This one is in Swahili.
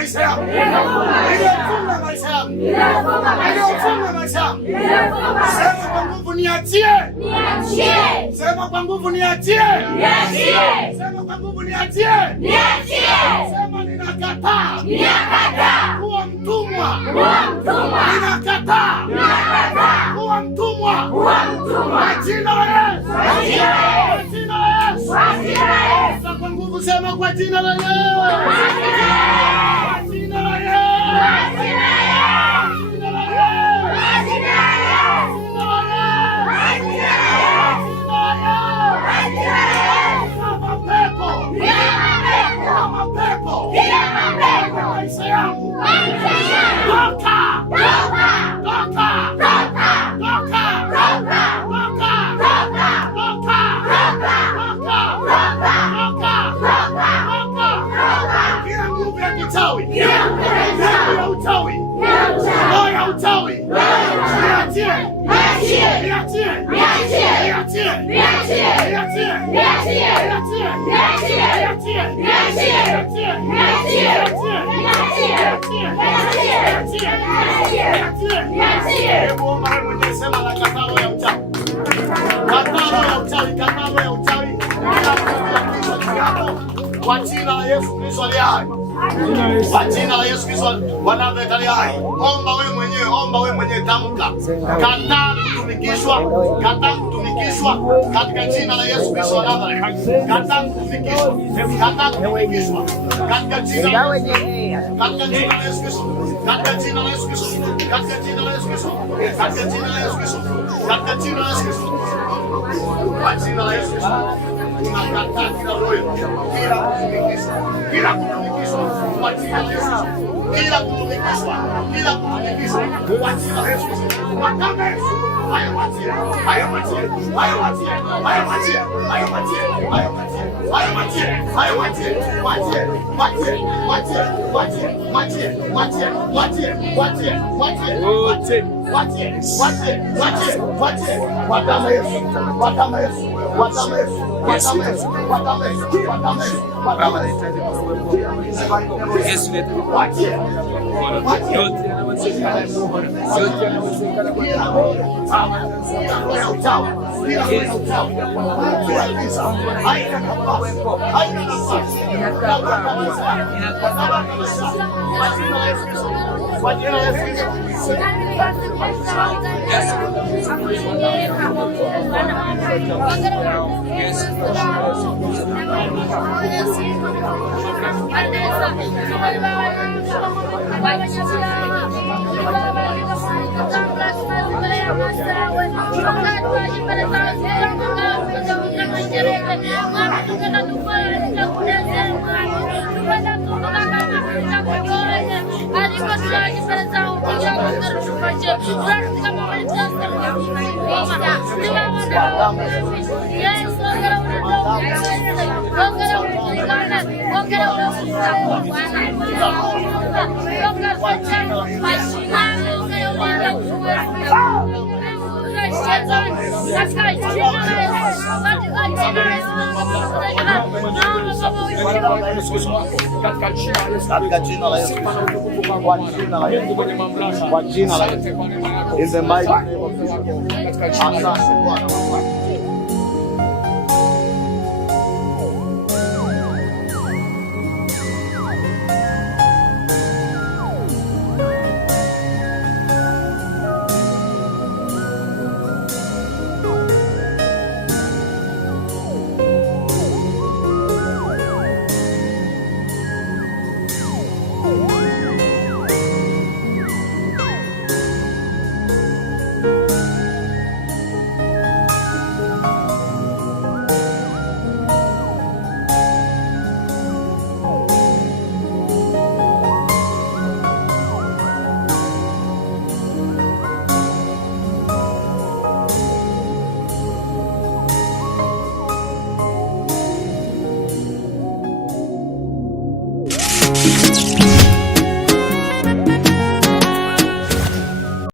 maisha yangu, iliyofunga maisha yangu, iliyofunga maisha yangu. Sema kwa nguvu niachie, niachie. Sema kwa nguvu niachie, niachie. Sema kwa nguvu niachie, niachie. Sema ninakataa, ninakataa kuwa mtumwa, kuwa mtumwa. Ninakataa, ninakataa kuwa mtumwa, kuwa mtumwa. Kwa jina la Yesu, kwa jina la Yesu, kwa jina la Yesu. Sema kwa nguvu, sema kwa jina la Yesu, kwa jina la Yesu, kwa jina la Yesu, kwa jina la Yesu, kwa jina la Yesu, kwa jina la Yesu, kwa jina la Yesu. Kama pepo, kama pepo, kama pepo, maisha yangu, maisha yangu, toka, toka, toka, toka, toka, toka, toka, toka, toka. Kila nguvu ya kichawi, nguvu ya uchawi, roho ya uchawi, niachie, niachie, niachie, niachie, niachie, niachie, niachie, niachie, niachie, niachie, niachie, niachie. Hebu omba wewe mwenyewe, sema nakataa roho ya uchawi. Kataa roho ya uchawi, kataa roho ya uchawi. Kwa jina la Yesu Kristo aliye hai. Kwa jina la Yesu Kristo wa Nazareti aliye hai. Omba wewe mwenyewe, omba wewe mwenyewe, tamka. Kataa kutumikishwa, kataa kutumikishwa katika jina la Yesu Kristo wa Nazareti. Kataa kutumikishwa, kataa kutumikishwa katika jina la Yesu Kristo. Katika jina la Yesu Kristo. Katika jina la Yesu Kristo. Katika jina la Yesu Kristo. Katika jina la Yesu Kristo. Kwa jina la Yesu Kristo. Tunakataa kila roho, kila kutumikishwa, kila kutumikishwa kwa jina la Yesu, kila kutumikishwa, kila kutumikishwa kwa jina la Yesu. Kwa damu ya Yesu, hayo machie, hayo machie, hayo machie, hayo machie, hayo machie, hayo machie, hayo machie, hayo machie, machie, machie, machie, machie, machie, machie, machie, machie, machie, machie, machie, machie, machie, kwa damu ya Yesu, kwa damu ya Yesu, kwa damu ya Yesu. Katika jina la Yesu, kwa jina la Yesu, kwa jina la Yesu, in the mighty name of Jesus. Asante Bwana.